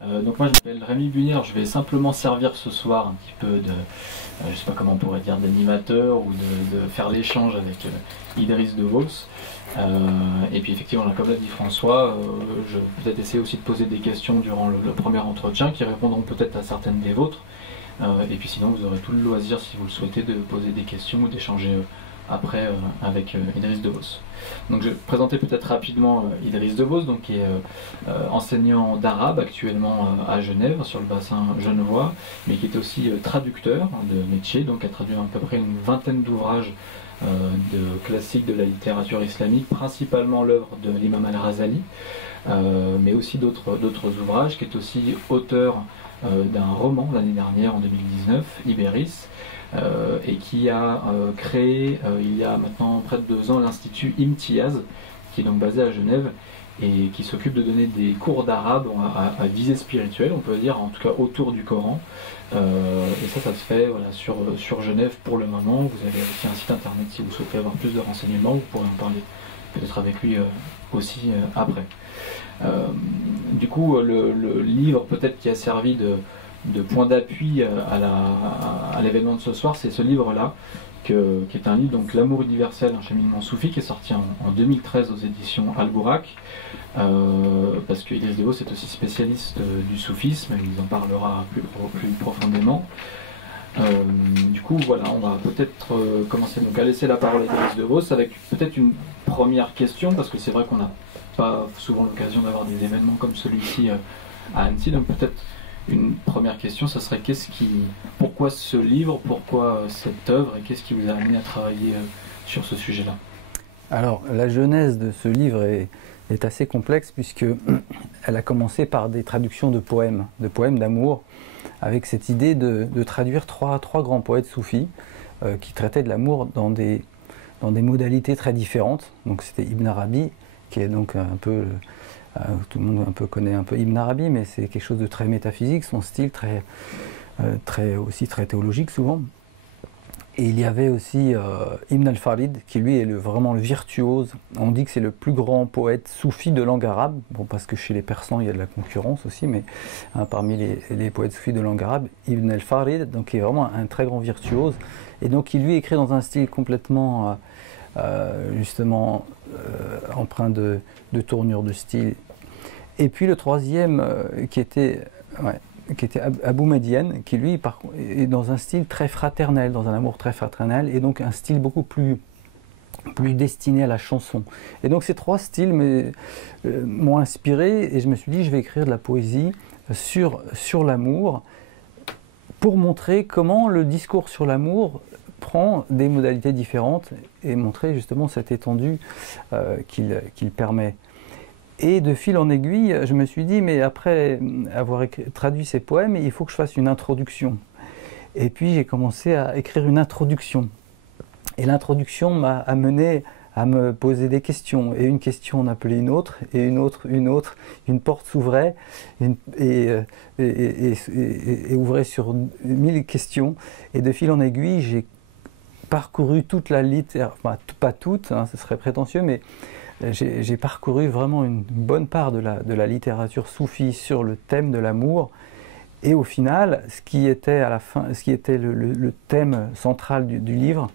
Donc moi je m'appelle Rémi Bunière, je vais simplement servir ce soir un petit peu de, je sais pas comment on pourrait dire, d'animateur ou de faire l'échange avec Idriss de Vos. Et puis effectivement, comme l'a dit François, je vais peut-être essayer aussi de poser des questions durant le premier entretien qui répondront peut-être à certaines des vôtres. Et puis sinon vous aurez tout le loisir, si vous le souhaitez, de poser des questions ou d'échanger après avec Idriss de Vos. Donc je vais présenter peut-être rapidement Idriss de Vos, donc, qui est enseignant d'arabe actuellement à Genève, sur le bassin genevois, mais qui est aussi traducteur de métier, donc a traduit à peu près une vingtaine d'ouvrages de classiques de la littérature islamique, principalement l'œuvre de l'imam al-Razali, mais aussi d'autres ouvrages, qui est aussi auteur d'un roman l'année dernière, en 2019, Ibéris, et qui a créé il y a maintenant près de 2 ans l'Institut Imtiaz, qui est donc basé à Genève et qui s'occupe de donner des cours d'arabe à visée spirituelle, on peut dire, en tout cas autour du Coran. Et ça se fait voilà, sur Genève pour le moment. Vous avez aussi un site internet si vous souhaitez avoir plus de renseignements, vous pourrez en parler peut-être avec lui aussi après. Du coup, le livre peut-être qui a servi de point d'appui à l'événement de ce soir, c'est ce livre-là, qui est un livre, donc L'amour universel, un cheminement soufi, qui est sorti en 2013 aux éditions Al-Bourak, parce que Idriss de Vos est aussi spécialiste du soufisme, il en parlera plus profondément. Du coup, voilà, on va peut-être commencer donc à laisser la parole à Idriss de Vos avec peut-être une première question, parce que c'est vrai qu'on n'a pas souvent l'occasion d'avoir des événements comme celui-ci à Annecy, donc peut-être une première question, ça serait pourquoi ce livre, pourquoi cette œuvre, et qu'est-ce qui vous a amené à travailler sur ce sujet-là? Alors, la genèse de ce livre est assez complexe, puisque elle a commencé par des traductions de poèmes d'amour, avec cette idée de traduire trois grands poètes soufis qui traitaient de l'amour dans des modalités très différentes. Donc c'était Ibn Arabi, qui est donc un peu... tout le monde connaît un peu Ibn Arabi, mais c'est quelque chose de très métaphysique, son style aussi très théologique souvent. Et il y avait aussi Ibn al-Farid, qui lui est vraiment le virtuose. On dit que c'est le plus grand poète soufi de langue arabe, bon, parce que chez les Persans il y a de la concurrence aussi, mais parmi les poètes soufis de langue arabe, Ibn al-Farid, donc, qui est vraiment un très grand virtuose, et donc il lui écrit dans un style complètement justement empreint de tournure de style. Et puis le troisième qui était Abou Medienne, qui lui est dans un style très fraternel, dans un amour très fraternel, et donc un style beaucoup plus destiné à la chanson. Et donc ces trois styles m'ont inspiré, et je me suis dit je vais écrire de la poésie sur l'amour, pour montrer comment le discours sur l'amour prend des modalités différentes, et montrer justement cette étendue qu'il permet. Et de fil en aiguille, je me suis dit, mais après avoir traduit ces poèmes, il faut que je fasse une introduction. Et puis j'ai commencé à écrire une introduction. Et l'introduction m'a amené à me poser des questions. Et une question en appelait une autre, et une autre. Une porte s'ouvrait et ouvrait sur 1000 questions. Et de fil en aiguille, j'ai parcouru toute la littérature, enfin, pas toute, hein, ce serait prétentieux, mais j'ai parcouru vraiment une bonne part de la littérature soufie sur le thème de l'amour, et au final, ce qui était le thème central du livre,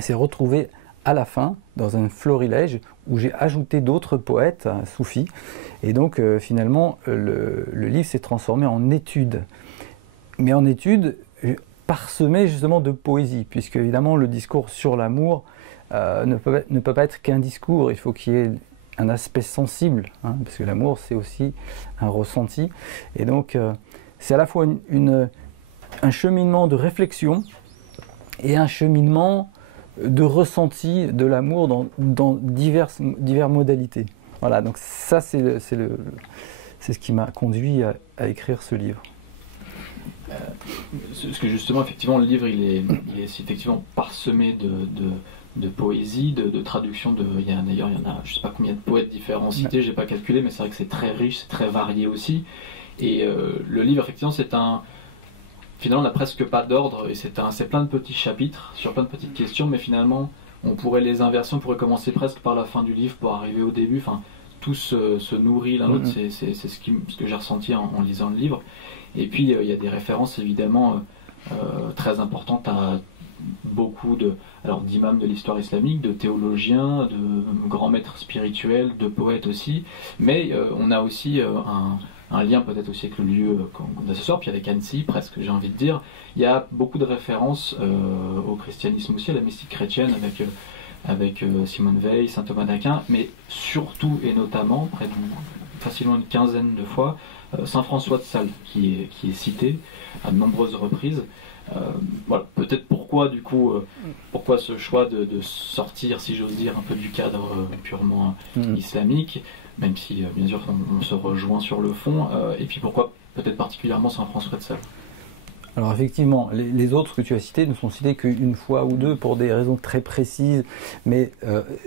s'est retrouvé à la fin dans un florilège où j'ai ajouté d'autres poètes soufis, et donc finalement le livre s'est transformé en étude, mais en étude parsemée justement de poésie, puisque évidemment le discours sur l'amour ne peut pas être qu'un discours, il faut qu'il y ait un aspect sensible, hein, parce que l'amour c'est aussi un ressenti, et donc c'est à la fois un cheminement de réflexion et un cheminement de ressenti de l'amour dans diverses modalités. Voilà, donc ça c'est ce qui m'a conduit à écrire ce livre. Parce que justement, effectivement, le livre il est effectivement parsemé de poésie, de traduction. D'ailleurs, il y en a, je ne sais pas combien de poètes différents cités, j'ai pas calculé, mais c'est vrai que c'est très riche, c'est très varié aussi. Et le livre, effectivement, finalement, on n'a presque pas d'ordre, et c'est plein de petits chapitres sur plein de petites questions, mais finalement, on pourrait les inverser, on pourrait commencer presque par la fin du livre pour arriver au début. Enfin, tout se nourrit l'un l'autre, c'est ce que j'ai ressenti en lisant le livre. Et puis il y a des références évidemment très importantes à beaucoup d'imams de l'histoire islamique, de théologiens, de grands maîtres spirituels, de poètes aussi, mais on a aussi un lien peut-être aussi avec le lieu qu'on a ce soir, puis avec Annecy presque, j'ai envie de dire. Il y a beaucoup de références au christianisme aussi, à la mystique chrétienne avec Simone Veil, saint Thomas d'Aquin, mais surtout et notamment, facilement une quinzaine de fois, saint François de Sales qui est cité à de nombreuses reprises. Voilà, peut-être pourquoi du coup, pourquoi ce choix de sortir, si j'ose dire, un peu du cadre purement islamique, même si bien sûr on se rejoint sur le fond, et puis pourquoi peut-être particulièrement saint François de Sales. Alors effectivement, les autres que tu as cités ne sont cités qu'une fois ou deux pour des raisons très précises, mais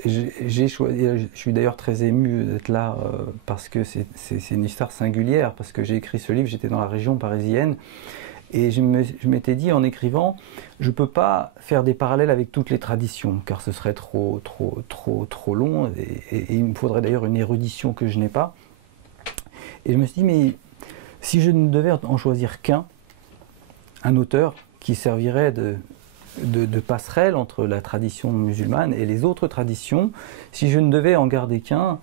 j'ai choisi, je suis d'ailleurs très ému d'être là parce que c'est une histoire singulière, parce que j'ai écrit ce livre, j'étais dans la région parisienne, et je m'étais dit en écrivant, je ne peux pas faire des parallèles avec toutes les traditions, car ce serait trop long, et il me faudrait d'ailleurs une érudition que je n'ai pas. Et je me suis dit, mais si je ne devais en choisir qu'un, un auteur qui servirait de passerelle entre la tradition musulmane et les autres traditions, si je ne devais en garder qu'un,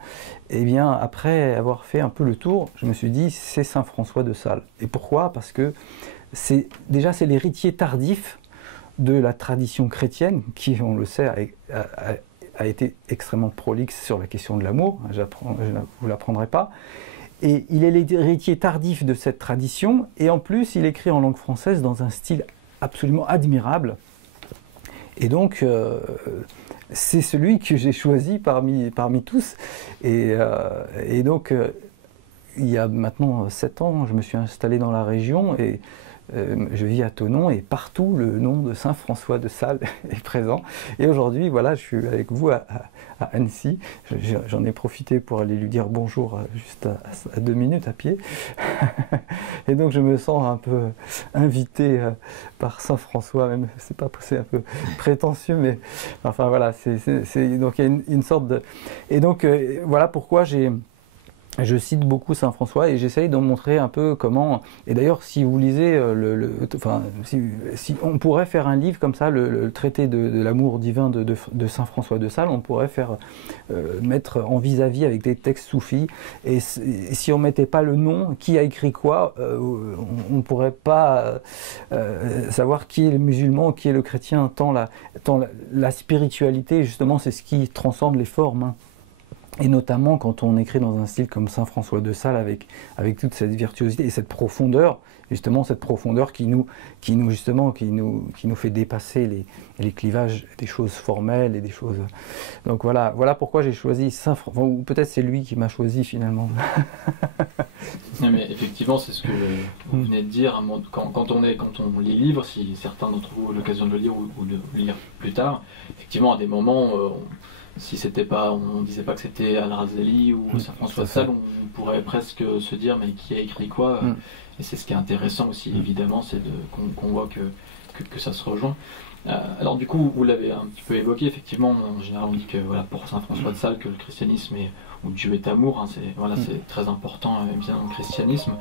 eh bien, après avoir fait un peu le tour, je me suis dit, c'est saint François de Sales. Et pourquoi? Parce que c'est l'héritier tardif de la tradition chrétienne, qui, on le sait, a été extrêmement prolixe sur la question de l'amour, je ne vous l'apprendrai pas. Et il est l'héritier tardif de cette tradition, et en plus il écrit en langue française dans un style absolument admirable. Et donc c'est celui que j'ai choisi parmi tous. Et donc il y a maintenant 7 ans, je me suis installé dans la région, et je vis à Thonon, et partout le nom de saint François de Sales est présent. Et aujourd'hui, voilà, je suis avec vous à Annecy. J'en ai profité pour aller lui dire bonjour juste à 2 minutes à pied. Et donc je me sens un peu invité par saint François, même c'est un peu prétentieux, mais enfin voilà, donc il y a une sorte de... Et donc voilà pourquoi je cite beaucoup saint François, et j'essaye d'en montrer un peu comment... Et d'ailleurs, si vous lisez, si on pourrait faire un livre comme ça, le traité de l'amour divin de saint François de Sales, on pourrait mettre en vis-à-vis avec des textes soufis, et si on ne mettait pas le nom, qui a écrit quoi, on ne pourrait pas savoir qui est le musulman, qui est le chrétien, tant la spiritualité, justement, c'est ce qui transcende les formes, hein. Et notamment quand on écrit dans un style comme saint François de Sales, avec toute cette virtuosité et cette profondeur, justement cette profondeur qui nous fait dépasser les clivages des choses formelles et des choses... Donc voilà pourquoi j'ai choisi saint François, ou peut-être c'est lui qui m'a choisi finalement. Non, mais effectivement, c'est ce que vous venez de dire, quand on lit les livres, si certains d'entre vous ont l'occasion de le lire ou de le lire plus tard, effectivement à des moments... si c'était pas, on disait pas que c'était Al-Razali ou saint François de Sales, on pourrait presque se dire mais qui a écrit quoi, et c'est ce qui est intéressant aussi évidemment, c'est qu'on voit que ça se rejoint. Alors du coup vous l'avez un petit peu évoqué, effectivement en général on dit que voilà, pour saint François de Sales que le christianisme où Dieu est amour, hein, c'est très important bien dans le christianisme.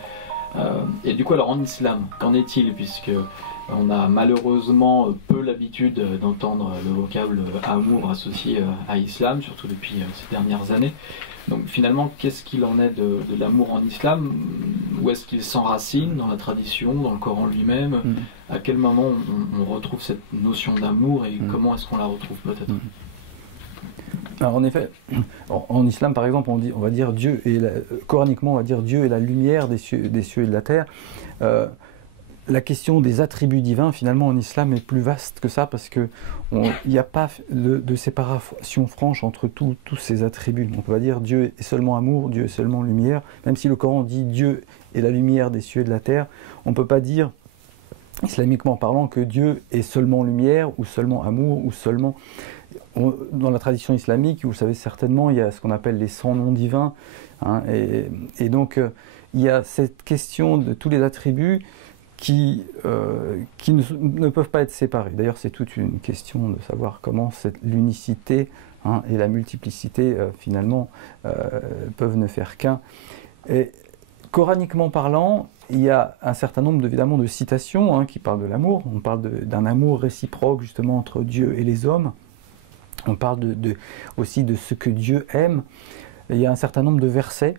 Et du coup alors en islam, qu'en est-il, puisque on a malheureusement peu l'habitude d'entendre le vocable amour associé à l'islam, surtout depuis ces dernières années. Donc finalement, qu'est-ce qu'il en est de l'amour en islam? Où est-ce qu'il s'enracine dans la tradition, dans le Coran lui-même? À quel moment on retrouve cette notion d'amour, et comment est-ce qu'on la retrouve peut-être? Alors en effet, en islam par exemple, on va dire Dieu, coraniquement on va dire Dieu est la lumière des cieux et de la terre. La question des attributs divins, finalement, en islam est plus vaste que ça, parce qu'il n'y a pas de séparation franche entre tous ces attributs. On ne peut pas dire Dieu est seulement amour, Dieu est seulement lumière. Même si le Coran dit Dieu est la lumière des cieux et de la terre, on ne peut pas dire, islamiquement parlant, que Dieu est seulement lumière, ou seulement amour, ou seulement... Dans la tradition islamique, vous le savez certainement, il y a ce qu'on appelle les 100 noms divins, hein, et donc il y a cette question de tous les attributs qui ne peuvent pas être séparés. D'ailleurs, c'est toute une question de savoir comment l'unicité et la multiplicité, finalement, peuvent ne faire qu'un. Et coraniquement parlant, il y a un certain nombre, évidemment, de citations qui parlent de l'amour. On parle d'un amour réciproque, justement, entre Dieu et les hommes. On parle aussi de ce que Dieu aime. Il y a un certain nombre de versets.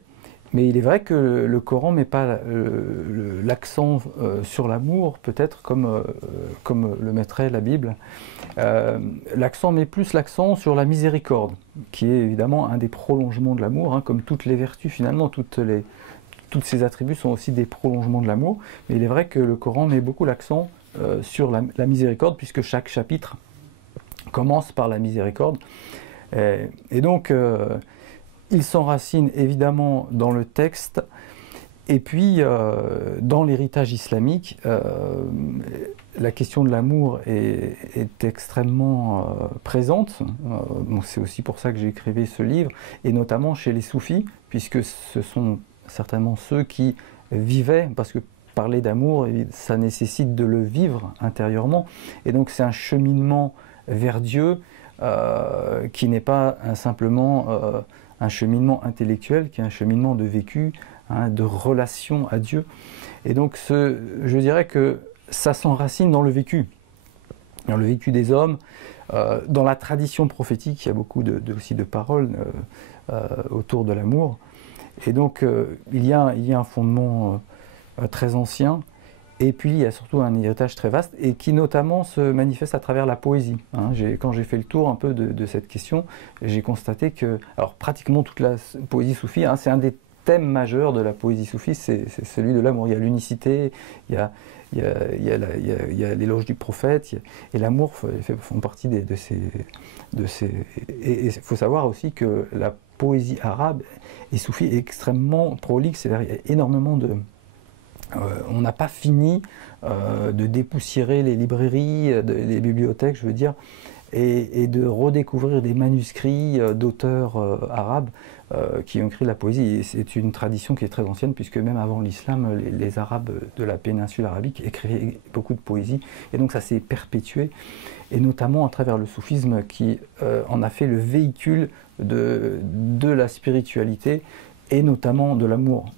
Mais il est vrai que le Coran ne met pas l'accent sur l'amour, peut-être comme le mettrait la Bible. L'accent met plus l'accent sur la miséricorde, qui est évidemment un des prolongements de l'amour, comme toutes les vertus finalement, tous ces attributs sont aussi des prolongements de l'amour. Mais il est vrai que le Coran met beaucoup l'accent sur la miséricorde, puisque chaque chapitre commence par la miséricorde. Et donc, il s'enracine évidemment dans le texte, et puis dans l'héritage islamique, la question de l'amour est extrêmement présente. C'est aussi pour ça que j'ai écrit ce livre, et notamment chez les soufis, puisque ce sont certainement ceux qui vivaient, parce que parler d'amour, ça nécessite de le vivre intérieurement, et donc c'est un cheminement vers Dieu qui n'est pas simplement un cheminement intellectuel, qui est un cheminement de vécu, de relation à Dieu. Et donc je dirais que ça s'enracine dans le vécu des hommes, dans la tradition prophétique. Il y a beaucoup aussi de paroles autour de l'amour. Et donc il y a un fondement très ancien, et puis il y a surtout un héritage très vaste, et qui notamment se manifeste à travers la poésie. Quand j'ai fait le tour un peu de cette question, j'ai constaté que, alors pratiquement toute la poésie soufie, c'est un des thèmes majeurs de la poésie soufie, c'est celui de l'amour. Il y a l'unicité, il y a l'éloge du prophète, et l'amour font partie de ces... Et il faut savoir aussi que la poésie arabe et soufie est extrêmement prolixe, c'est-à-dire il y a énormément de... on n'a pas fini de dépoussiérer les librairies, les bibliothèques, je veux dire, et de redécouvrir des manuscrits d'auteurs arabes qui ont écrit la poésie. Et c'est une tradition qui est très ancienne, puisque même avant l'islam, les Arabes de la péninsule arabique écrivaient beaucoup de poésie, et donc ça s'est perpétué, et notamment à travers le soufisme qui en a fait le véhicule de la spiritualité, et notamment de l'amour.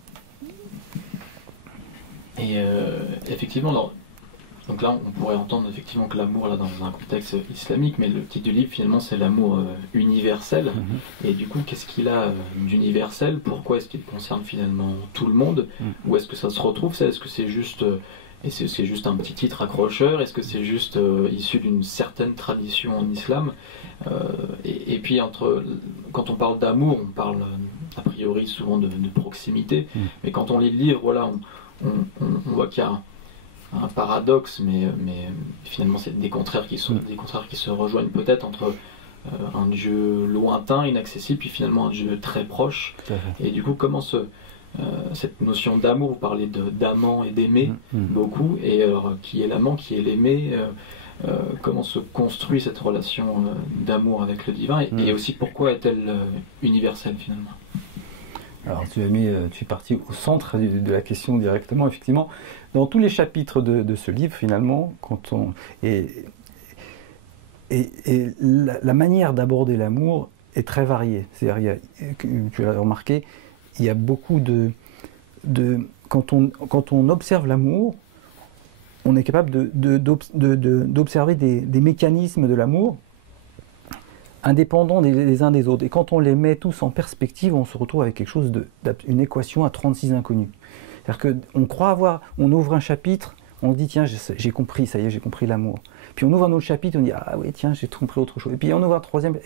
Et effectivement, donc là on pourrait entendre effectivement que l'amour là dans un contexte islamique, mais le titre du livre finalement c'est l'amour universel. Et du coup, qu'est-ce qu'il a d'universel? Pourquoi est-ce qu'il concerne finalement tout le monde? Où est-ce que ça se retrouve? Est-ce que c'est juste c'est juste un petit titre accrocheur? Est-ce que c'est juste issu d'une certaine tradition en islam? Et puis quand on parle d'amour, on parle a priori souvent de proximité, mais quand on lit le livre, voilà, on voit qu'il y a un paradoxe, mais finalement c'est des contraires qui se rejoignent peut-être entre un Dieu lointain, inaccessible, puis finalement un Dieu très proche. Et du coup, comment cette notion d'amour, vous parlez d'amant et d'aimer beaucoup, et alors qui est l'amant, qui est l'aimé, comment se construit cette relation d'amour avec le divin, et aussi pourquoi est-elle universelle finalement? Alors tu es parti au centre de la question directement, effectivement. Dans tous les chapitres de ce livre, finalement, la manière d'aborder l'amour est très variée. C'est-à-dire, tu l'as remarqué, il y a beaucoup quand on observe l'amour, on est capable d'observer des mécanismes de l'amour indépendants des uns des autres. Et quand on les met tous en perspective, on se retrouve avec quelque chose une équation à 36 inconnus. C'est-à-dire qu'on croit on ouvre un chapitre, on se dit tiens, j'ai compris, ça y est, j'ai compris l'amour. Puis on ouvre un autre chapitre, on dit ah oui, tiens, j'ai compris autre chose. Et puis on ouvre un troisième,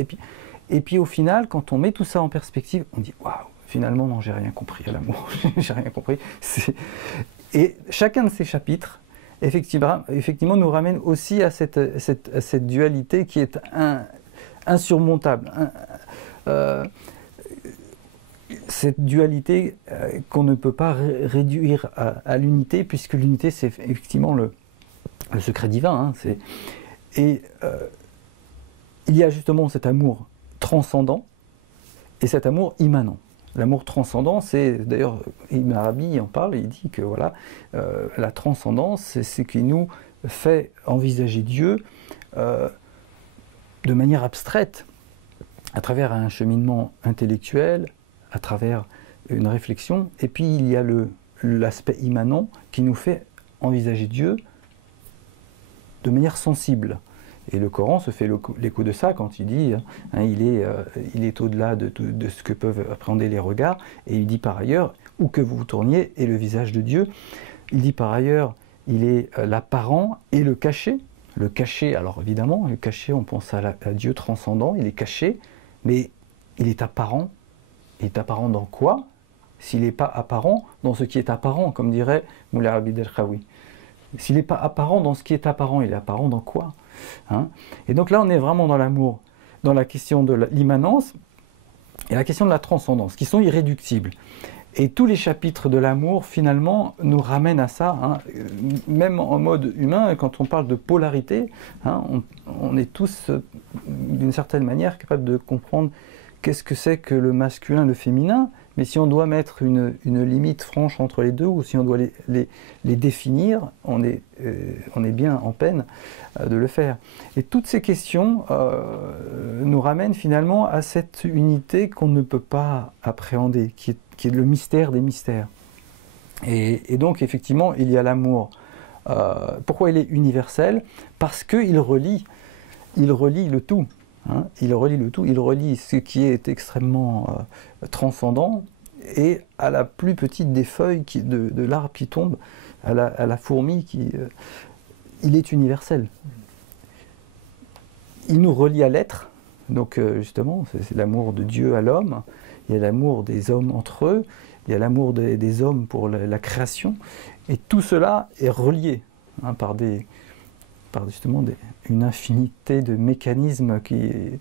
et puis au final, quand on met tout ça en perspective, on dit waouh, finalement non, j'ai rien compris à l'amour, j'ai rien compris. Et chacun de ces chapitres, effectivement, nous ramène aussi à cette dualité qui est insurmontable. Cette dualité qu'on ne peut pas réduire à l'unité, puisque l'unité c'est effectivement le secret divin. Il y a justement cet amour transcendant et cet amour immanent. L'amour transcendant, c'est, d'ailleurs, Ibn Arabi en parle, il dit que voilà, la transcendance, c'est ce qui nous fait envisager Dieu de manière abstraite, à travers un cheminement intellectuel, à travers une réflexion, et puis il y a l'aspect immanent qui nous fait envisager Dieu de manière sensible. Et le Coran se fait l'écho de ça quand il dit hein, il est au-delà de ce que peuvent appréhender les regards, et il dit par ailleurs, où que vous vous tourniez, est le visage de Dieu. Il dit par ailleurs, il est l'apparent et le caché. Le caché, alors évidemment, le caché, on pense à Dieu transcendant, il est caché, mais il est apparent. Il est apparent dans quoi? S'il n'est pas apparent dans ce qui est apparent, comme dirait Moulay Abid el-Khaoui. S'il n'est pas apparent dans ce qui est apparent, il est apparent dans quoi? Hein? Et donc là, on est vraiment dans l'amour, dans la question de l'immanence et la question de la transcendance, qui sont irréductibles. Et tous les chapitres de l'amour, finalement, nous ramènent à ça. Hein. Même en mode humain, quand on parle de polarité, hein, on est tous, d'une certaine manière, capables de comprendre qu'est-ce que c'est que le masculin, le féminin. Mais si on doit mettre une limite franche entre les deux, ou si on doit les définir, on est bien en peine de le faire. Et toutes ces questions nous ramènent finalement à cette unité qu'on ne peut pas appréhender, qui est le mystère des mystères. Et donc effectivement, il y a l'amour. Pourquoi il est universel? Parce qu'il relie le tout. Hein, il relie le tout, il relie ce qui est extrêmement transcendant et à la plus petite des feuilles de l'arbre qui tombe, à la fourmi il est universel. Il nous relie à l'être, donc justement, c'est l'amour de Dieu à l'homme, il y a l'amour des hommes entre eux, il y a l'amour des hommes pour la création, et tout cela est relié hein, par justement une infinité de mécanismes qui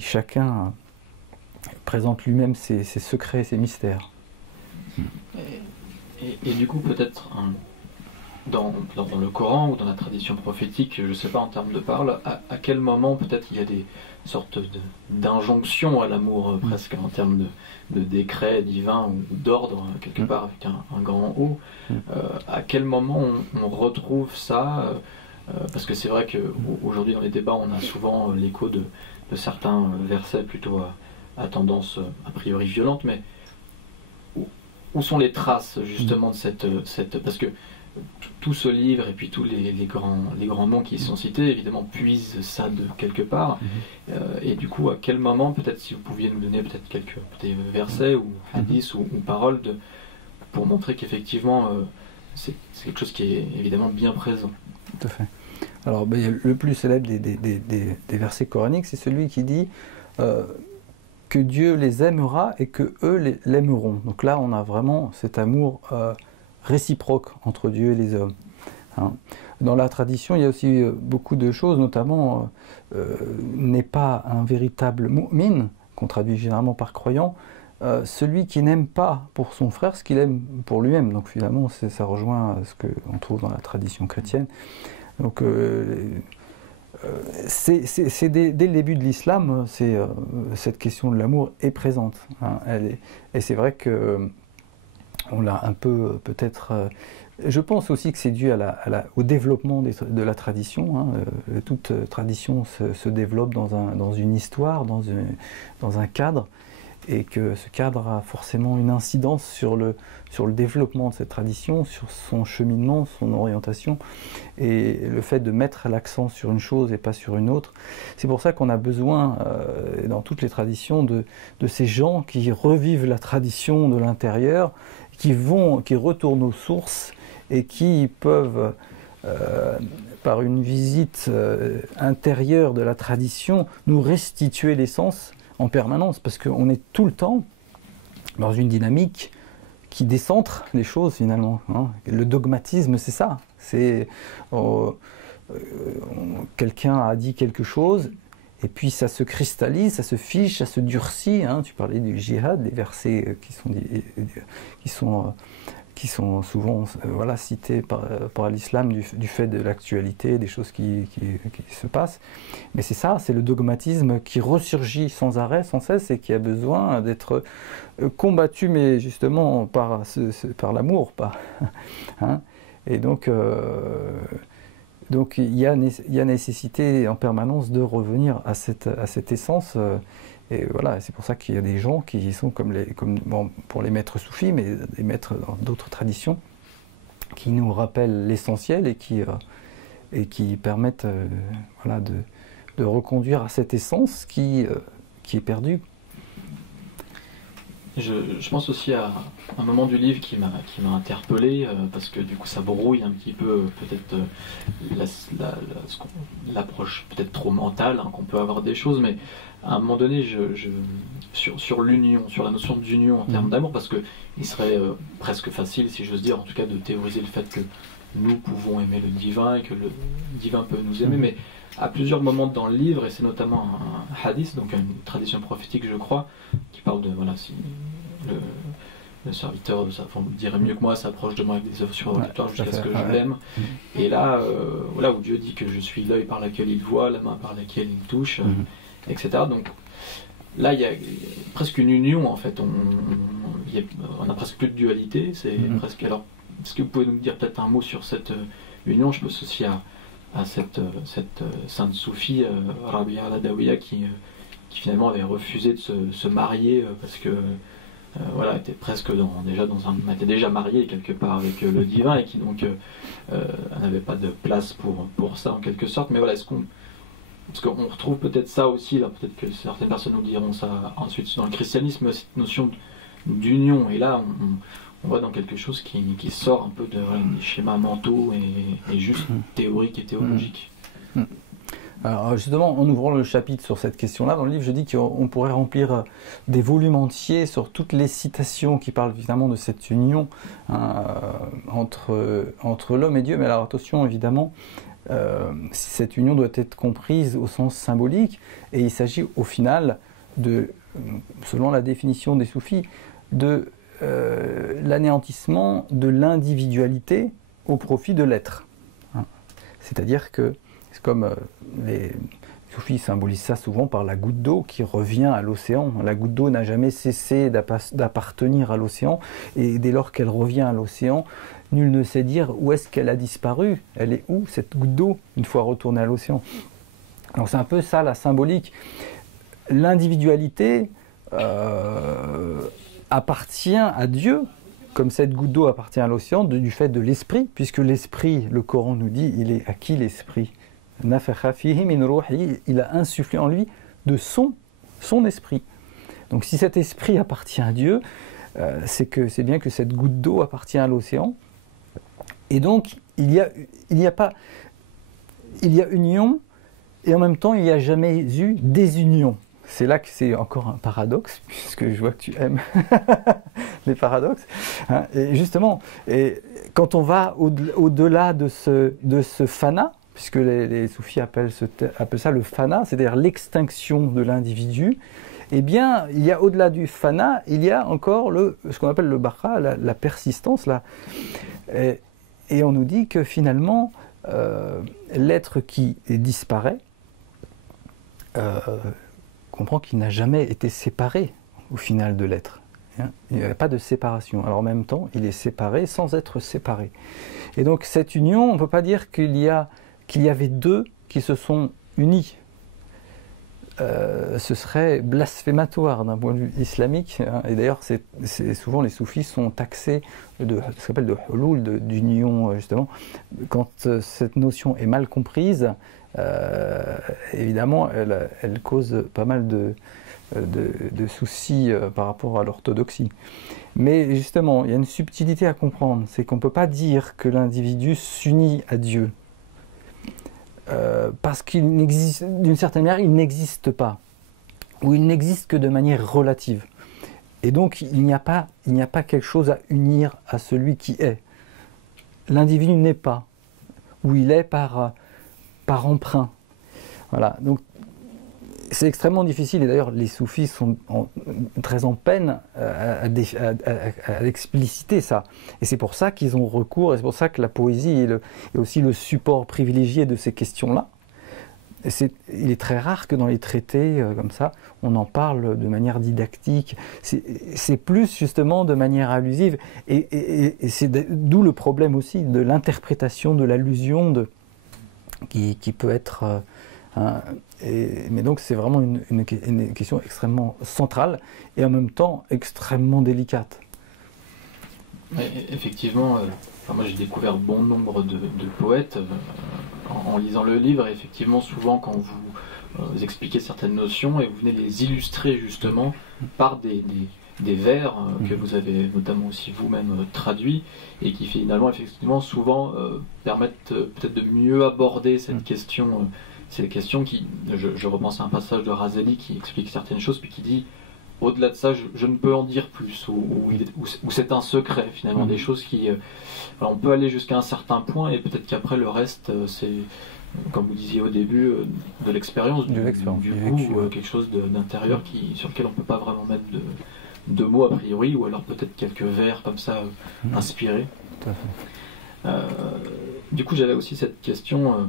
chacun présente lui-même ses secrets, ses mystères. Et du coup, peut-être dans le Coran ou dans la tradition prophétique, je ne sais pas en termes de parole, à quel moment peut-être il y a des sortes d'injonctions à l'amour, presque en termes de décret divin ou d'ordre, quelque part avec un grand O. À quel moment on retrouve ça parce que c'est vrai qu'aujourd'hui dans les débats, on a souvent l'écho de certains versets plutôt à tendance a priori violente, mais où sont les traces justement de cette parce que tout ce livre et puis tous les grands noms qui y sont cités évidemment puisent ça de quelque part et du coup à quel moment peut-être si vous pouviez nous donner peut-être quelques versets ou hadiths ou paroles pour montrer qu'effectivement c'est quelque chose qui est évidemment bien présent. Tout à fait. Alors le plus célèbre des versets coraniques, c'est celui qui dit que Dieu les aimera et que eux l'aimeront. Donc là, on a vraiment cet amour réciproque entre Dieu et les hommes. Hein. Dans la tradition, il y a aussi beaucoup de choses, notamment n'est pas un véritable mu'min, qu'on traduit généralement par croyant, celui qui n'aime pas pour son frère ce qu'il aime pour lui-même. Donc finalement, ça rejoint ce qu'on trouve dans la tradition chrétienne. Donc dès le début de l'islam, cette question de l'amour est présente. Hein, et c'est vrai que on l'a un peu peut-être... je pense aussi que c'est dû au développement de la tradition. Hein. Toute tradition se développe dans une histoire, dans un cadre, et que ce cadre a forcément une incidence sur le développement de cette tradition, sur son cheminement, son orientation, et le fait de mettre l'accent sur une chose et pas sur une autre. C'est pour ça qu'on a besoin, dans toutes les traditions, de ces gens qui revivent la tradition de l'intérieur, qui retournent aux sources et qui peuvent, par une visite intérieure de la tradition, nous restituer l'essence en permanence, parce qu'on est tout le temps dans une dynamique qui décentre les choses finalement. Hein. Le dogmatisme, c'est ça. C'est quelqu'un a dit quelque chose, et puis ça se cristallise, ça se fige, ça se durcit. Hein. Tu parlais du djihad, des versets qui qui sont souvent voilà, cités par l'islam du fait de l'actualité, des choses qui se passent. Mais c'est ça, c'est le dogmatisme qui ressurgit sans arrêt, sans cesse, et qui a besoin d'être combattu, mais justement par l'amour. Hein. Et donc il y a nécessité en permanence de revenir à cette essence. Et voilà, c'est pour ça qu'il y a des gens qui sont comme bon, pour les maîtres soufis, mais des maîtres dans d'autres traditions, qui nous rappellent l'essentiel et qui permettent voilà, de reconduire à cette essence qui est perdue. Je pense aussi à un moment du livre qui m'a interpellé, parce que du coup ça brouille un petit peu peut-être l'approche peut-être trop mentale hein, qu'on peut avoir des choses, mais à un moment donné sur l'union, sur la notion d'union en termes d'amour, parce que il serait presque facile, si j'ose dire, en tout cas de théoriser le fait que nous pouvons aimer le divin et que le divin peut nous aimer, mais à plusieurs moments dans le livre, et c'est notamment un hadith, donc une tradition prophétique je crois, qui parle de voilà, si le serviteur, enfin, vous le direz mieux que moi, s'approche de moi avec des œuvres surrédemptoires jusqu'à ce que je l'aime. Et là, voilà où Dieu dit que je suis l'œil par lequel il voit, la main par laquelle il touche, etc. Donc là, il y a presque une union en fait. On a presque plus de dualité. C'est presque. Alors, est-ce que vous pouvez nous dire peut-être un mot sur cette union? Je pense aussi à cette sainte soufie, Rabia al-Adawiya, qui finalement avait refusé de se marier parce que voilà, était presque était déjà mariée quelque part avec le divin et qui donc n'avait pas de place pour ça en quelque sorte. Mais voilà, parce qu'on retrouve peut-être ça aussi, là, peut-être que certaines personnes nous diront ça ensuite dans le christianisme, cette notion d'union. Et là, on va dans quelque chose qui sort un peu des schémas mentaux et juste théoriques et théologiques. Alors justement, en ouvrant le chapitre sur cette question-là, dans le livre, je dis qu'on pourrait remplir des volumes entiers sur toutes les citations qui parlent évidemment de cette union entre l'homme et Dieu. Mais alors attention, évidemment, cette union doit être comprise au sens symbolique, et il s'agit au final selon la définition des soufis, de l'anéantissement de l'individualité au profit de l'être. C'est-à-dire que c'est comme les soufis symbolisent ça souvent par la goutte d'eau qui revient à l'océan. La goutte d'eau n'a jamais cessé d'appartenir à l'océan, et dès lors qu'elle revient à l'océan, nul ne sait dire où est-ce qu'elle a disparu. Elle est où cette goutte d'eau une fois retournée à l'océan? Donc c'est un peu ça la symbolique. L'individualité appartient à Dieu, comme cette goutte d'eau appartient à l'océan, du fait de l'esprit, puisque l'esprit, le Coran nous dit, il est à qui l'esprit? Nafakha fihi min ruhi, il a insufflé en lui de son esprit. Donc si cet esprit appartient à Dieu, c'est bien que cette goutte d'eau appartient à l'océan. Et donc il y a union, et en même temps il n'y a jamais eu désunion. C'est là que c'est encore un paradoxe, puisque je vois que tu aimes les paradoxes. Hein. Et justement, quand on va au-delà de ce fana, puisque les soufis appellent ça le fana, c'est-à-dire l'extinction de l'individu, eh bien, il y a au-delà du fana, il y a encore ce qu'on appelle le baqa, la persistance. Là. Et on nous dit que finalement, l'être qui disparaît, comprend qu'il n'a jamais été séparé au final de l'être. Il n'y a pas de séparation. Alors en même temps, il est séparé sans être séparé. Et donc cette union, on ne peut pas dire qu'il y avait deux qui se sont unis. Ce serait blasphématoire d'un point de vue islamique. Et d'ailleurs, souvent les soufis sont taxés de ce qu'on appelle de hulul, d'union justement. Quand cette notion est mal comprise, évidemment, elle cause pas mal de soucis par rapport à l'orthodoxie. Mais justement, il y a une subtilité à comprendre, c'est qu'on ne peut pas dire que l'individu s'unit à Dieu. Parce qu'il n'existe, d'une certaine manière, il n'existe pas, ou il n'existe que de manière relative. Et donc, il n'y a pas quelque chose à unir à celui qui est. L'individu n'est pas, ou il est par emprunt. Voilà. Donc, c'est extrêmement difficile, et d'ailleurs les soufis sont très en peine à expliciter ça. Et c'est pour ça qu'ils ont recours, et c'est pour ça que la poésie est aussi le support privilégié de ces questions-là. Il est très rare que dans les traités comme ça, on en parle de manière didactique. C'est plus justement de manière allusive, et c'est d'où le problème aussi de l'interprétation de l'allusion qui peut être... mais donc c'est vraiment une question extrêmement centrale et en même temps extrêmement délicate. Effectivement, moi j'ai découvert bon nombre de poètes en lisant le livre, et effectivement souvent quand vous expliquez certaines notions et vous venez les illustrer justement par des vers que vous avez notamment aussi vous-même traduits, et qui finalement effectivement souvent permettent peut-être de mieux aborder cette question. C'est des questions qui, je repense à un passage de Razali qui explique certaines choses, puis qui dit, au-delà de ça, je ne peux en dire plus, ou c'est un secret finalement, des choses qui... alors on peut aller jusqu'à un certain point, et peut-être qu'après le reste, c'est, comme vous disiez au début, de l'expérience, du goût, quelque chose d'intérieur sur lequel on ne peut pas vraiment mettre de mots a priori, ou alors peut-être quelques vers comme ça inspirés. Tout à fait. Du coup, j'avais aussi cette question...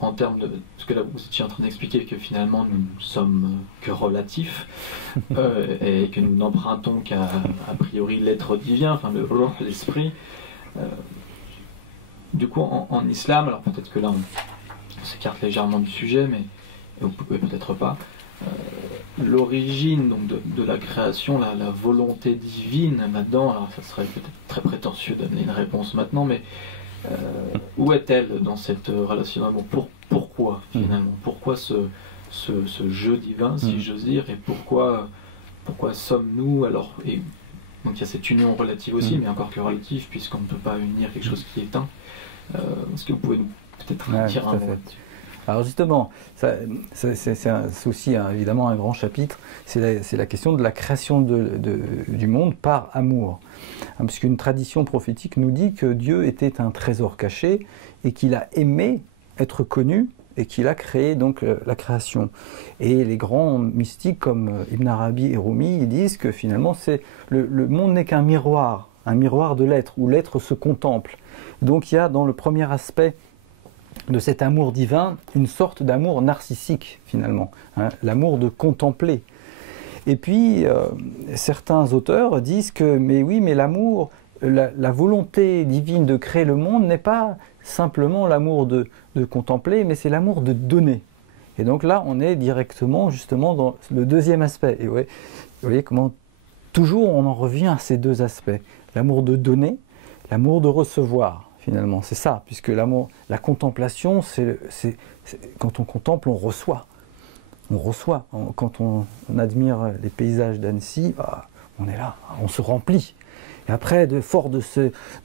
en termes de... Parce que là, vous étiez en train d'expliquer que finalement, nous ne sommes que relatifs, et que nous n'empruntons qu'à priori l'être divin, enfin l'esprit. Du coup, en islam, alors peut-être que là, on s'écarte légèrement du sujet, mais vous pouvez peut-être pas. L'origine donc de la création, la volonté divine là-dedans, alors ça serait peut-être très prétentieux de donner une réponse maintenant, mais où est-elle dans cette relation d'amour? Pourquoi finalement? Pourquoi ce jeu divin, si j'ose dire, et pourquoi sommes-nous alors? Et donc il y a cette union relative aussi, mais encore que relative, puisqu'on ne peut pas unir quelque chose qui est un. Est-ce que vous pouvez peut-être dire un mot là-dessus? Alors justement, c'est aussi évidemment un grand chapitre, c'est la question de la création du monde par amour. Parce qu'une tradition prophétique nous dit que Dieu était un trésor caché et qu'il a aimé être connu et qu'il a créé donc la création. Et les grands mystiques comme Ibn Arabi et Rumi, ils disent que finalement le monde n'est qu'un miroir de l'être, où l'être se contemple. Donc il y a dans le premier aspect de cet amour divin une sorte d'amour narcissique finalement, l'amour de contempler. Et puis certains auteurs disent que mais l'amour, la volonté divine de créer le monde n'est pas simplement l'amour de contempler, mais c'est l'amour de donner. Et donc là on est directement justement dans le deuxième aspect. Et vous voyez comment toujours on en revient à ces deux aspects, l'amour de donner, l'amour de recevoir. Finalement, c'est ça, puisque l'amour, la contemplation, c'est quand on contemple, on reçoit. On reçoit. Quand on admire les paysages d'Annecy, on est là, on se remplit. Et après, fort de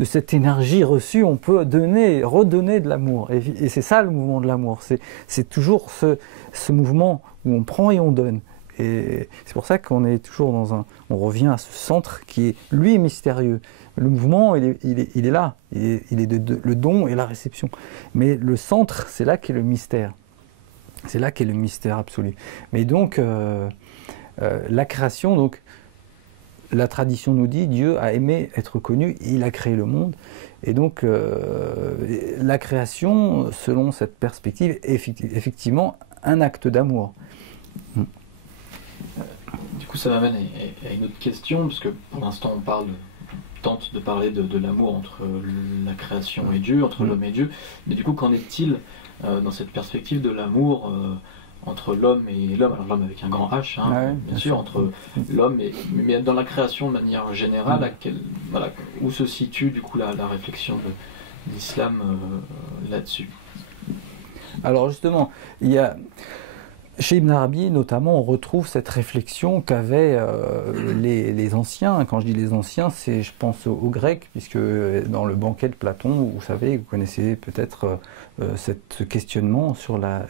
cette énergie reçue, on peut redonner de l'amour. Et c'est ça le mouvement de l'amour. C'est toujours ce mouvement où on prend et on donne. Et c'est pour ça qu'on est toujours on revient à ce centre qui est, lui, mystérieux. Le mouvement, il est là, il est le don et la réception. Mais le centre, c'est là qu'est le mystère. C'est là qu'est le mystère absolu. Mais donc, la création, donc, la tradition nous dit, Dieu a aimé être connu, il a créé le monde. Et donc, la création, selon cette perspective, est effectivement un acte d'amour. Du coup, ça m'amène à une autre question, parce que pour l'instant, tente de parler de l'amour entre la création et Dieu, entre l'homme et Dieu. Mais du coup, qu'en est-il dans cette perspective de l'amour entre l'homme et l'homme? Alors l'homme avec un grand H, bien sûr, entre l'homme mais dans la création de manière générale, où se situe du coup la réflexion de l'islam là-dessus? Alors justement, il y a... Chez Ibn Arabi, notamment, on retrouve cette réflexion qu'avaient les anciens. Quand je dis les anciens, je pense aux Grecs, puisque dans le banquet de Platon, vous savez, vous connaissez peut-être ce questionnement sur la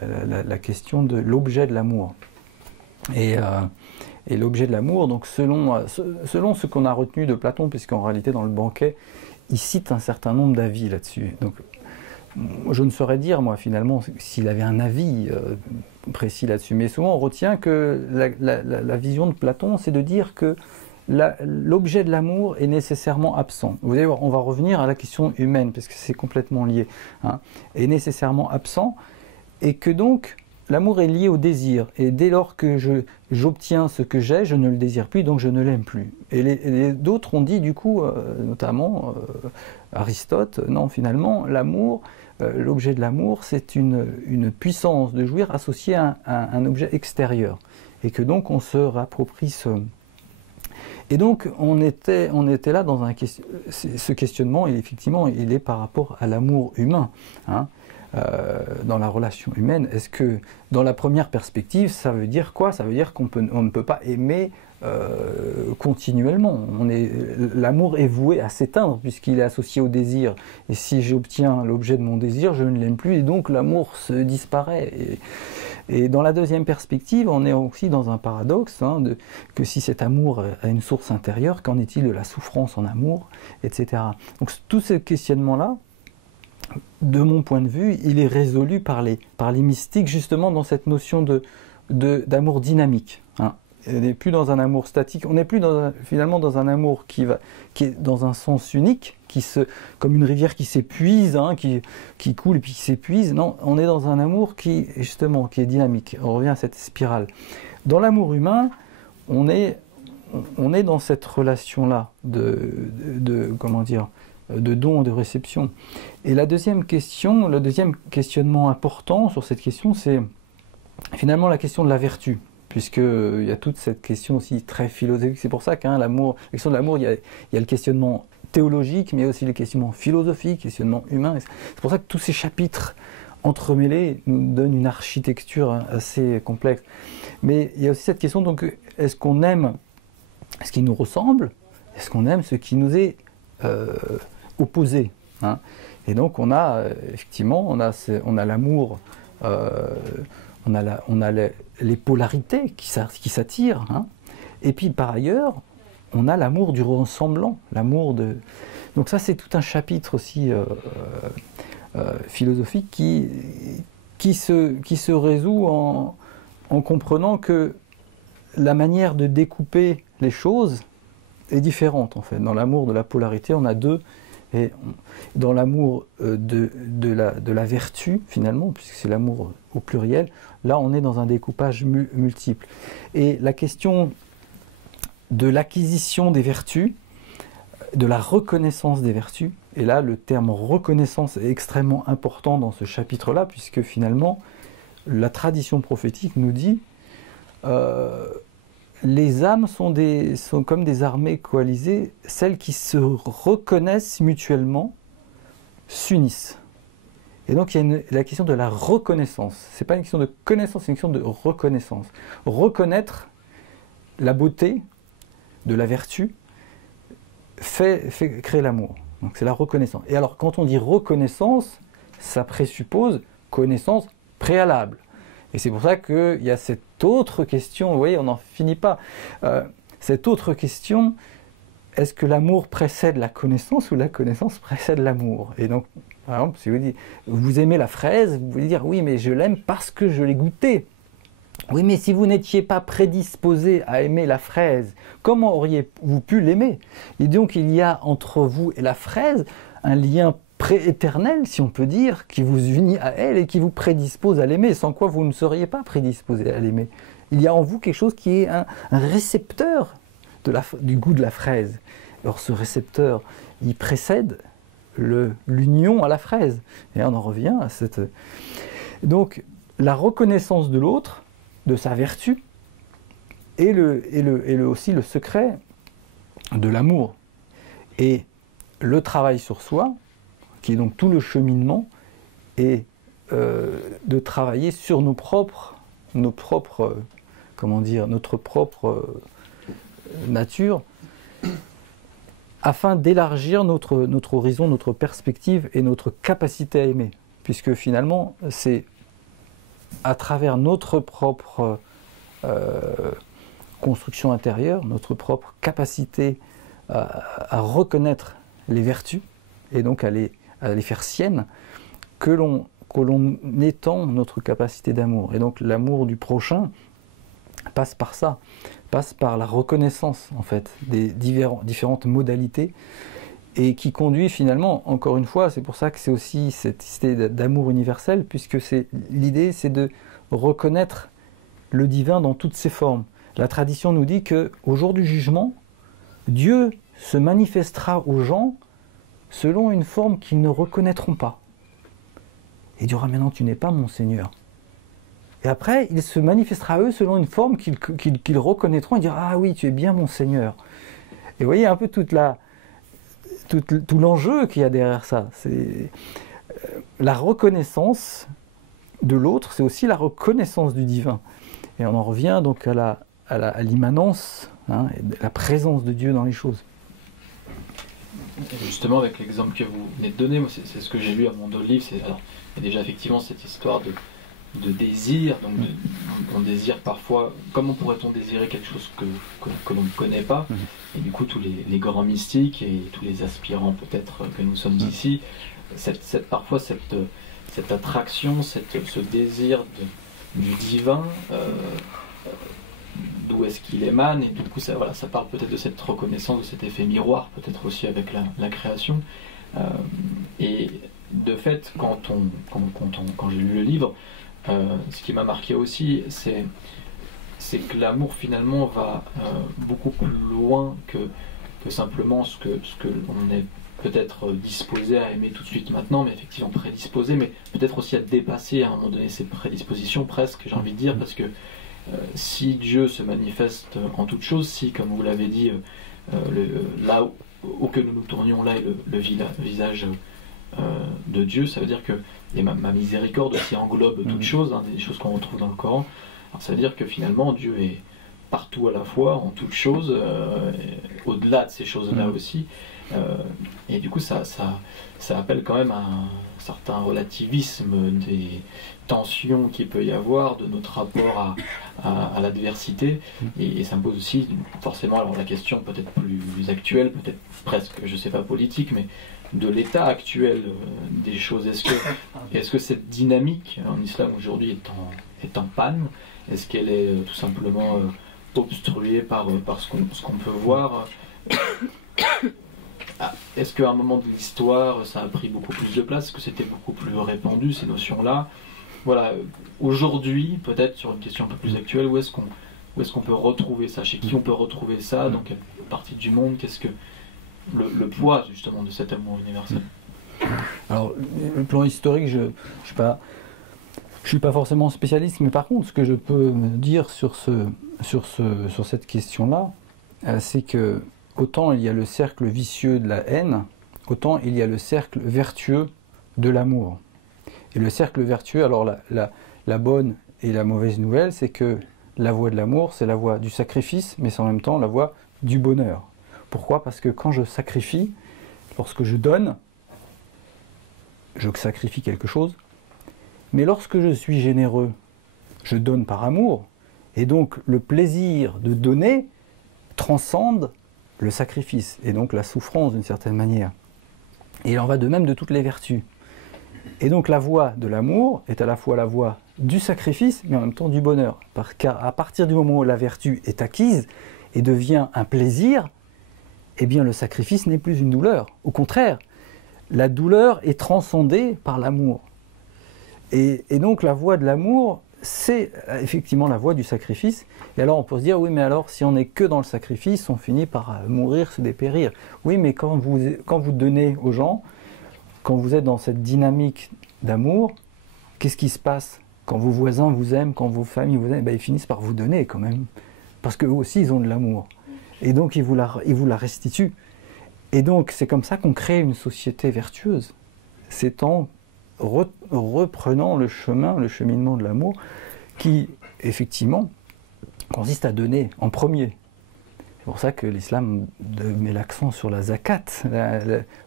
question de l'objet de l'amour. Et l'objet de l'amour, donc selon ce qu'on a retenu de Platon, puisqu'en réalité, dans le banquet, il cite un certain nombre d'avis là-dessus. Donc, je ne saurais dire, moi, finalement, s'il avait un avis précis là-dessus. Mais souvent, on retient que la vision de Platon, c'est de dire que l'objet de l'amour est nécessairement absent. Vous allez voir, on va revenir à la question humaine, parce que c'est complètement lié, hein, est nécessairement absent, et que donc l'amour est lié au désir. Et dès lors que j'obtiens ce que j'ai, je ne le désire plus, donc je ne l'aime plus. Et d'autres ont dit, du coup, notamment Aristote, non, finalement, l'amour, l'objet de l'amour, c'est une puissance de jouir associée à un objet extérieur. Et que donc on se réapproprie ce... Et donc, on était là dans ce questionnement, et effectivement, il est par rapport à l'amour humain, hein, dans la relation humaine. Est-ce que, dans la première perspective, ça veut dire quoi? Ça veut dire qu'on ne peut pas aimer continuellement. L'amour est voué à s'éteindre, puisqu'il est associé au désir. Et si j'obtiens l'objet de mon désir, je ne l'aime plus, et donc l'amour se disparaît. Et dans la deuxième perspective, on est aussi dans un paradoxe, hein, que si cet amour a une source intérieure, qu'en est-il de la souffrance en amour, etc. Donc tout ce questionnement-là, de mon point de vue, il est résolu par les mystiques, justement dans cette notion d'amour dynamique. Hein. On n'est plus dans un amour statique, on n'est plus finalement dans un amour qui est dans un sens unique, comme une rivière qui s'épuise, hein, qui coule et puis qui s'épuise. Non, on est dans un amour qui est dynamique. On revient à cette spirale. Dans l'amour humain, on est dans cette relation-là comment dire, de don et de réception. Et la deuxième question, le deuxième questionnement important sur cette question, c'est finalement la question de la vertu. Puisqu'il y a toute cette question aussi très philosophique. C'est pour ça qu'un la question de l'amour, il y a le questionnement théologique, mais aussi le questionnement philosophique, le questionnement humain. C'est pour ça que tous ces chapitres entremêlés nous donnent une architecture assez complexe. Mais il y a aussi cette question, donc, est-ce qu'on aime ce qui nous ressemble? Est-ce qu'on aime ce qui nous est opposé, hein? Et donc on a effectivement, on a l'amour, on a les polarités qui s'attirent, hein. Et puis par ailleurs, on a l'amour du ressemblant, l'amour de... Donc ça, c'est tout un chapitre aussi philosophique qui se résout en comprenant que la manière de découper les choses est différente, en fait. Dans l'amour de la polarité, on a deux, et dans l'amour de la vertu, finalement, puisque c'est l'amour au pluriel, là, on est dans un découpage multiple. Et la question de l'acquisition des vertus, de la reconnaissance des vertus, et là, le terme reconnaissance est extrêmement important dans ce chapitre-là, puisque finalement, la tradition prophétique nous dit les âmes sont comme des armées coalisées, celles qui se reconnaissent mutuellement s'unissent. Et donc il y a la question de la reconnaissance. Ce n'est pas une question de connaissance, c'est une question de reconnaissance. Reconnaître la beauté de la vertu fait créer l'amour. Donc c'est la reconnaissance. Et alors quand on dit reconnaissance, ça présuppose connaissance préalable. Et c'est pour ça qu'il y a cette autre question, vous voyez, on n'en finit pas. Cette autre question, est-ce que l'amour précède la connaissance ou la connaissance précède l'amour? Et donc, par exemple, si vous dites, vous aimez la fraise, vous pouvez dire, oui, mais je l'aime parce que je l'ai goûtée. Oui, mais si vous n'étiez pas prédisposé à aimer la fraise, comment auriez-vous pu l'aimer? Et donc, il y a entre vous et la fraise un lien prééternel, si on peut dire, qui vous unit à elle et qui vous prédispose à l'aimer, sans quoi vous ne seriez pas prédisposé à l'aimer. Il y a en vous quelque chose qui est un récepteur du goût de la fraise. Alors ce récepteur, il précède l'union à la fraise. Et on en revient à cette... Donc, la reconnaissance de l'autre, de sa vertu, est aussi le secret de l'amour. Et le travail sur soi, qui est donc tout le cheminement, est de travailler sur notre propre nature, afin d'élargir notre horizon, notre perspective et notre capacité à aimer. Puisque finalement, c'est à travers notre propre construction intérieure, notre propre capacité à reconnaître les vertus, et donc à les faire siennes, que l'on étend notre capacité d'amour. Et donc l'amour du prochain passe par ça, passe par la reconnaissance en fait des différentes modalités, et qui conduit finalement, encore une fois, c'est pour ça que c'est aussi cette idée d'amour universel, puisque l'idée c'est de reconnaître le divin dans toutes ses formes. La tradition nous dit qu'au jour du jugement, Dieu se manifestera aux gens selon une forme qu'ils ne reconnaîtront pas. Il dira maintenant tu n'es pas mon Seigneur. Et après, il se manifestera à eux selon une forme qu'ils reconnaîtront et dira ah oui, tu es bien mon Seigneur. Et vous voyez un peu tout l'enjeu qu'il y a derrière ça. C'est la reconnaissance de l'autre, c'est aussi la reconnaissance du divin. Et on en revient donc à l'immanence, hein, et la présence de Dieu dans les choses. Et justement, avec l'exemple que vous venez de donner, moi, c'est ce que j'ai lu à mon dos de livre. Alors, il y a déjà effectivement cette histoire de désir. Donc, on désire parfois. Comment pourrait-on désirer quelque chose que l'on ne connaît pas? Et du coup, tous les grands mystiques et tous les aspirants, peut-être, que nous sommes ici, parfois cette attraction, ce désir du divin. D'où est-ce qu'il émane, et du coup ça parle peut-être de cette reconnaissance, de cet effet miroir, peut-être aussi avec la création. Et de fait, quand j'ai lu le livre, ce qui m'a marqué aussi, c'est que l'amour finalement va beaucoup plus loin que simplement ce que l'on est peut-être disposé à aimer tout de suite maintenant, mais effectivement prédisposé, mais peut-être aussi à dépasser à un moment donné ces prédispositions presque, j'ai envie de dire, parce que si Dieu se manifeste en toute chose, si, comme vous l'avez dit, là où que nous nous tournions, là est le visage de Dieu, ça veut dire que ma miséricorde aussi englobe toute chose, hein, des choses qu'on retrouve dans le Coran. Alors, ça veut dire que finalement Dieu est partout à la fois, en toutes choses, au-delà de ces choses-là aussi. Et du coup, ça appelle quand même un certain relativisme des tensions qu'il peut y avoir, de notre rapport à l'adversité. Et ça me pose aussi forcément alors la question peut-être plus actuelle, peut-être presque, je sais pas, politique, mais de l'état actuel des choses. Est-ce que cette dynamique en islam aujourd'hui est en panne? Est-ce qu'elle est tout simplement obstruée par ce qu'on peut voir? Est-ce qu'à un moment de l'histoire, ça a pris beaucoup plus de place? Est-ce que c'était beaucoup plus répandu, ces notions-là? Voilà, aujourd'hui, peut-être sur une question un peu plus actuelle, où est-ce qu'on peut retrouver ça? Chez qui on peut retrouver ça? Dans quelle partie du monde? Qu'est-ce que le poids, justement, de cet amour universel? Alors, le plan historique, je ne suis pas forcément spécialiste, mais par contre, ce que je peux me dire sur cette question-là, c'est que autant il y a le cercle vicieux de la haine, autant il y a le cercle vertueux de l'amour. Et le cercle vertueux, alors la bonne et la mauvaise nouvelle, c'est que la voie de l'amour, c'est la voie du sacrifice, mais c'est en même temps la voie du bonheur. Pourquoi? Parce que quand je sacrifie, lorsque je donne, je sacrifie quelque chose, mais lorsque je suis généreux, je donne par amour, et donc le plaisir de donner transcende le sacrifice, et donc la souffrance d'une certaine manière. Et il en va de même de toutes les vertus. Et donc la voie de l'amour est à la fois la voie du sacrifice, mais en même temps du bonheur. Car à partir du moment où la vertu est acquise et devient un plaisir, eh bien le sacrifice n'est plus une douleur. Au contraire, la douleur est transcendée par l'amour. Et donc la voie de l'amour, c'est effectivement la voie du sacrifice. Et alors on peut se dire, oui mais alors si on n'est que dans le sacrifice, on finit par mourir, se dépérir. Oui mais quand vous donnez aux gens, quand vous êtes dans cette dynamique d'amour, qu'est-ce qui se passe? Quand vos voisins vous aiment, quand vos familles vous aiment, ils finissent par vous donner quand même. Parce qu'eux aussi ils ont de l'amour. Et donc ils vous la restituent. Et donc c'est comme ça qu'on crée une société vertueuse. C'est en reprenant le cheminement de l'amour, qui effectivement consiste à donner en premier. C'est pour ça que l'islam met l'accent sur la zakat,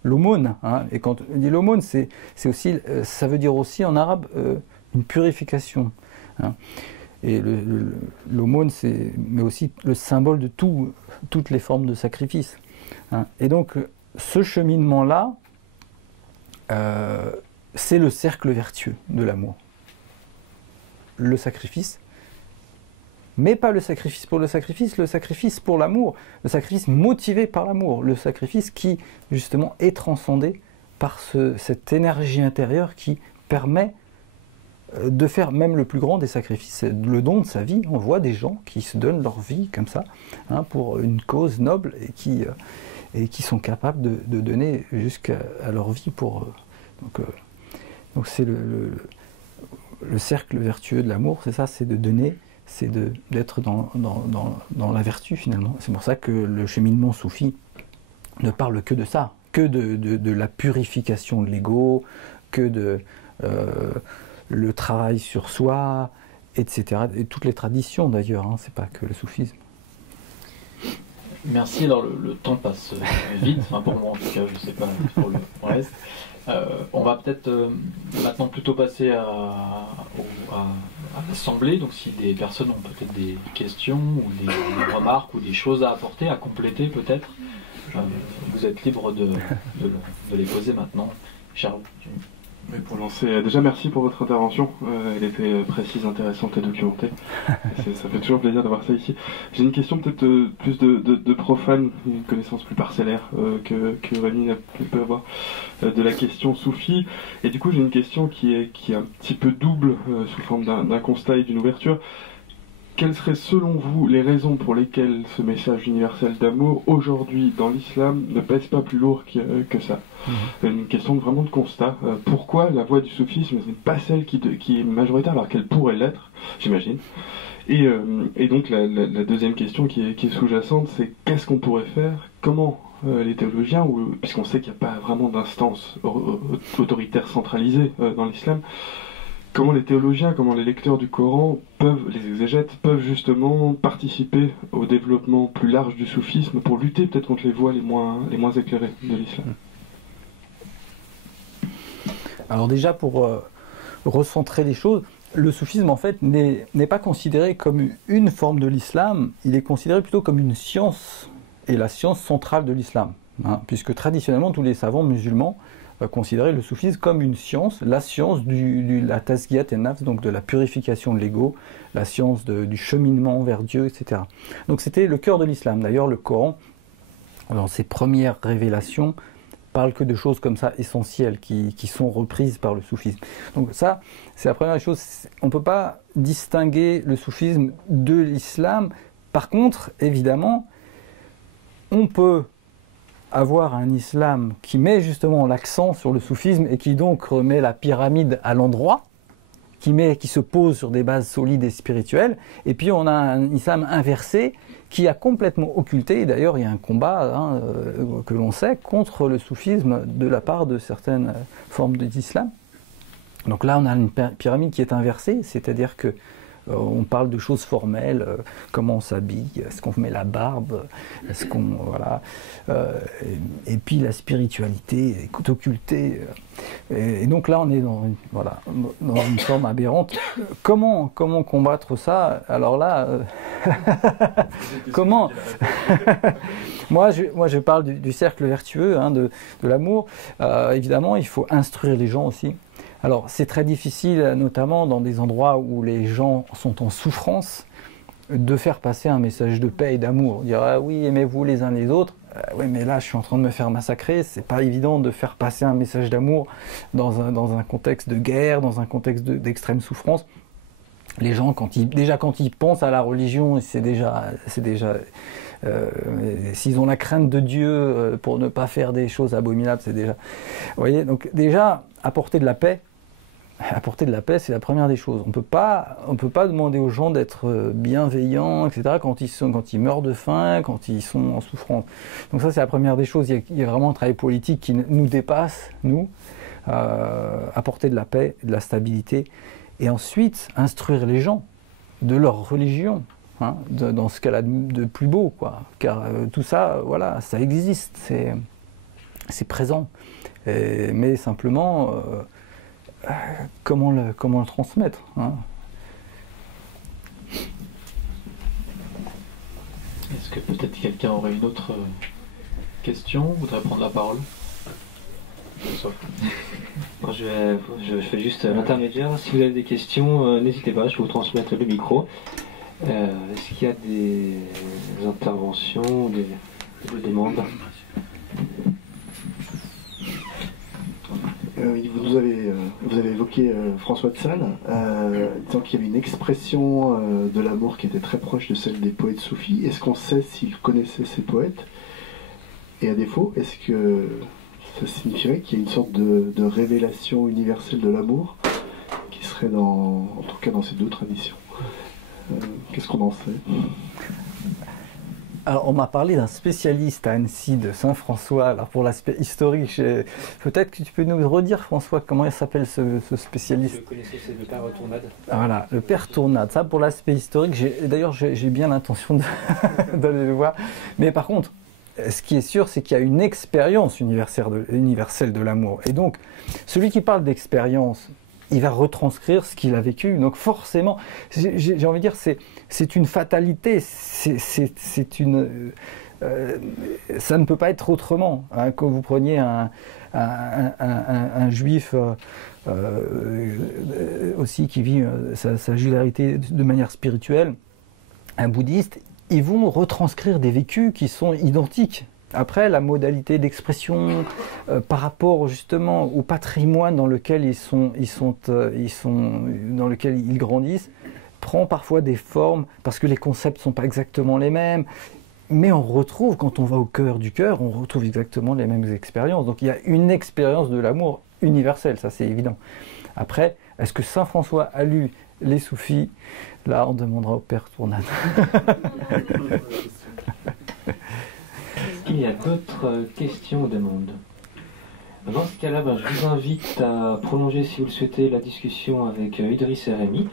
l'aumône. Hein. Et quand on dit l'aumône, c'est aussi, ça veut dire aussi en arabe une purification. Hein. Et l'aumône, c'est mais aussi le symbole de toutes les formes de sacrifice. Hein. Et donc ce cheminement-là, c'est le cercle vertueux de l'amour. Le sacrifice, mais pas le sacrifice le sacrifice pour l'amour, le sacrifice motivé par l'amour, le sacrifice qui, justement, est transcendé par cette énergie intérieure qui permet de faire même le plus grand des sacrifices, le don de sa vie. On voit des gens qui se donnent leur vie comme ça, hein, pour une cause noble et qui sont capables de donner jusqu'à leur vie pour... donc c'est le cercle vertueux de l'amour, c'est ça, c'est de donner, c'est d'être dans la vertu finalement. C'est pour ça que le cheminement soufi ne parle que de ça, que de la purification de l'ego, que de le travail sur soi, etc. Et toutes les traditions d'ailleurs, hein, c'est pas que le soufisme. Merci, alors le temps passe vite, enfin pour moi en tout cas, je ne sais pas pour le reste. On va peut-être maintenant plutôt passer à l'assemblée, donc si des personnes ont peut-être des questions ou des remarques ou des choses à apporter, à compléter peut-être, vous êtes libre de les poser maintenant. Charles. Oui, pour lancer, déjà merci pour votre intervention, elle était précise, intéressante et documentée. Ça fait toujours plaisir de voir ça ici. J'ai une question peut-être plus de profane, une connaissance plus parcellaire que Rémi peut avoir de la question soufie. Et du coup j'ai une question qui est un petit peu double sous forme d'un constat et d'une ouverture. Quelles seraient selon vous les raisons pour lesquelles ce message universel d'amour aujourd'hui dans l'islam ne pèse pas plus lourd que ça? Une question vraiment de constat. Pourquoi la voie du soufisme n'est pas celle qui est majoritaire alors qu'elle pourrait l'être, j'imagine. Et donc la deuxième question qui est sous-jacente, c'est qu'est-ce qu'on pourrait faire? Comment les théologiens, puisqu'on sait qu'il n'y a pas vraiment d'instance autoritaire centralisée dans l'islam, comment les théologiens, comment les lecteurs du Coran les exégètes peuvent justement participer au développement plus large du soufisme pour lutter peut-être contre les voies les moins éclairées de l'islam? Alors déjà pour recentrer les choses, le soufisme en fait n'est pas considéré comme une forme de l'islam, il est considéré plutôt comme une science, et la science centrale de l'islam, hein, puisque traditionnellement tous les savants musulmans considérer le soufisme comme une science, la science la tazkiyat et nafs, donc de la purification de l'ego, la science du cheminement vers Dieu, etc. Donc c'était le cœur de l'islam. D'ailleurs, le Coran, dans ses premières révélations, parle que de choses comme ça essentielles qui sont reprises par le soufisme. Donc ça, c'est la première chose. On ne peut pas distinguer le soufisme de l'islam. Par contre, évidemment, on peut avoir un islam qui met justement l'accent sur le soufisme et qui donc remet la pyramide à l'endroit, qui se pose sur des bases solides et spirituelles, et puis on a un islam inversé qui a complètement occulté, et d'ailleurs il y a un combat que l'on sait contre le soufisme de la part de certaines formes d'islam. Donc là on a une pyramide qui est inversée, c'est-à-dire que on parle de choses formelles, comment on s'habille, est-ce qu'on met la barbe, est-ce qu'on... voilà. Et puis la spiritualité est occultée. Et donc là, on est dans une forme aberrante. Comment combattre ça? Alors là, comment moi, je parle du cercle vertueux, hein, de l'amour. Évidemment, il faut instruire les gens aussi. Alors, c'est très difficile, notamment dans des endroits où les gens sont en souffrance, de faire passer un message de paix et d'amour. Dire ah oui, aimez-vous les uns les autres. Oui, mais là, je suis en train de me faire massacrer. C'est pas évident de faire passer un message d'amour dans un contexte de guerre, dans un contexte d'extrême souffrance. Les gens, quand ils pensent à la religion, s'ils ont la crainte de Dieu pour ne pas faire des choses abominables, c'est déjà... Vous voyez, donc déjà, apporter de la paix, c'est la première des choses. On peut pas demander aux gens d'être bienveillants, etc., quand ils meurent de faim, quand ils sont en souffrance. Donc ça, c'est la première des choses. Il y a vraiment un travail politique qui nous dépasse, nous, apporter de la paix, de la stabilité, et ensuite instruire les gens de leur religion, hein, dans ce qu'elle a de plus beau, quoi. Car tout ça, voilà, ça existe, c'est présent. Mais simplement, comment le transmettre, hein? Est-ce que peut-être quelqu'un aurait une autre question, voudrait prendre la parole? Moi, je fais juste l'intermédiaire. Si vous avez des questions, n'hésitez pas, je vais vous transmettre le micro. Est-ce qu'il y a des interventions ou des demandes? Vous avez évoqué François de Sales, disant qu'il y avait une expression de l'amour qui était très proche de celle des poètes soufis. Est-ce qu'on sait s'il connaissait ces poètes? Et à défaut, est-ce que ça signifierait qu'il y a une sorte de révélation universelle de l'amour qui serait en tout cas dans ces deux traditions? Qu'est-ce qu'on en sait? Alors, on m'a parlé d'un spécialiste à Annecy de Saint-François. Alors, pour l'aspect historique, peut-être que tu peux nous redire, François, comment il s'appelle ce spécialiste? Je connaissais, c'est le père Tournade. Voilà, le père Tournade. Ça, pour l'aspect historique, d'ailleurs, j'ai bien l'intention d'aller le voir. Mais par contre, ce qui est sûr, c'est qu'il y a une expérience universelle de l'amour. Et donc, celui qui parle d'expérience, il va retranscrire ce qu'il a vécu. Donc forcément, j'ai envie de dire, c'est une fatalité. C'est une, ça ne peut pas être autrement. Hein. Quand vous preniez un juif aussi qui vit sa juillarité de manière spirituelle, un bouddhiste, ils vont retranscrire des vécus qui sont identiques. Après, la modalité d'expression par rapport justement au patrimoine dans lequel dans lequel ils grandissent, prend parfois des formes parce que les concepts ne sont pas exactement les mêmes. Mais on retrouve, quand on va au cœur du cœur, on retrouve exactement les mêmes expériences. Donc il y a une expérience de l'amour universelle, ça c'est évident. Après, est-ce que Saint François a lu les soufis? Là, on demandera au père Tournade. Est-ce qu'il y a d'autres questions ou demandes? Dans ce cas-là, je vous invite à prolonger, si vous le souhaitez, la discussion avec Idriss et Rémi.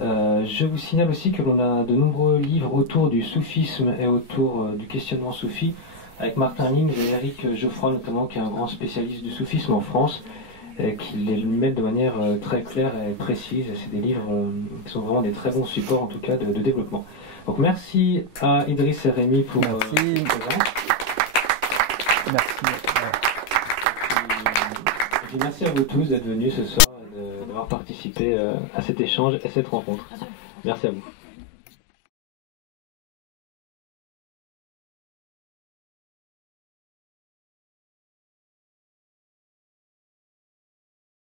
Je vous signale aussi que l'on a de nombreux livres autour du soufisme et autour du questionnement soufi, avec Martin Lings et Éric Geoffroy notamment, qui est un grand spécialiste du soufisme en France, et qui les met de manière très claire et précise. C'est des livres qui sont vraiment des très bons supports, en tout cas, de développement. Donc merci à Idriss et Rémi pour cette présence. Merci. Et puis merci à vous tous d'être venus ce soir et d'avoir participé à cet échange et cette rencontre. Merci à vous.